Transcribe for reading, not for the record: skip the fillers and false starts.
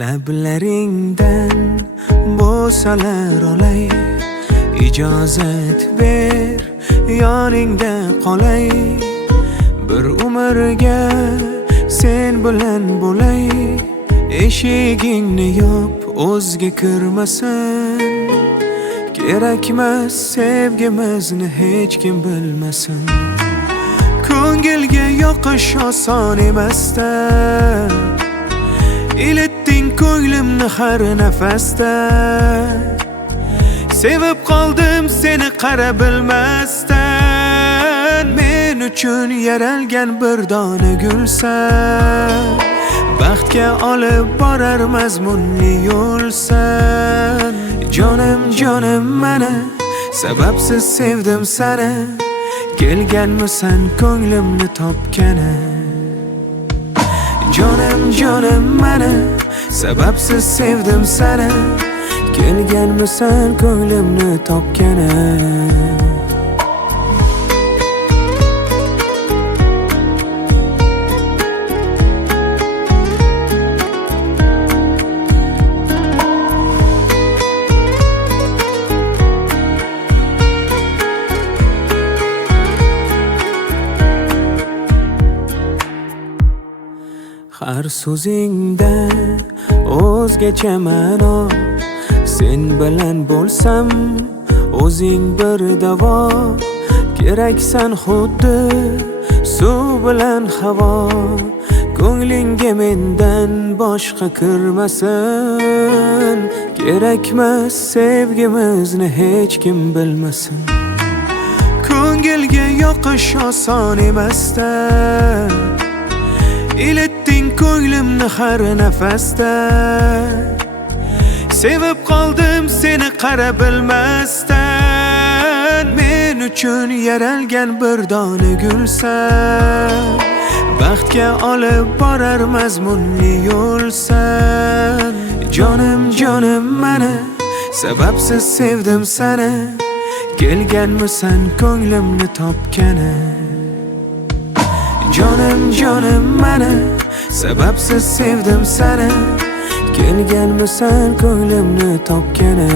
Lablaringdan bo'salar olay, ijozat ber yoningda qolay. Bir umrga sen bilan bo'lay, eshigingni yop o'zga kirmasin. Kerakmas sevgimizni hech kim bilmasin. Ko'ngilga yoqish oson emasda, ilitding ko'nglimni har nafasda. Sevib qoldim seni qara bilmasdan. Men uchun yaralgan bir dona gulsan, baxtga olib borar mazmunli yo'lsan. Jonim jonim mana, sababsiz sevdim seni. Kelganmisan ko'nglimni topgani. Jonim jonim mana, sababsiz sevdim seni. Kelganmisan ko'nglimni topgani. Har so'zingda o'zgacha ma'no. Sen bilan bo'lsam o'zing bir davo. Keraksan xuddi suv bilan havo. Ko'nglingga mendan boshqa kirmasin. Kerakmas sevgimizni hech kim bilmasin. Ko'ngilga yoqish oson emasda, ilitding ko'nglimni har nafasda. Sevib qoldim seni qara bilmasdan. Men uchun yaralgan bir dona gulsan, baxtga olib borar mazmunli yo'lsan. Jonim jonim mana, sababsiz sevdim seni. Kelganmisan ko'nglimni topgani. Jonim jonim mana, sababsiz sevdim seni. Kelganmisan ko'nglimni topgani.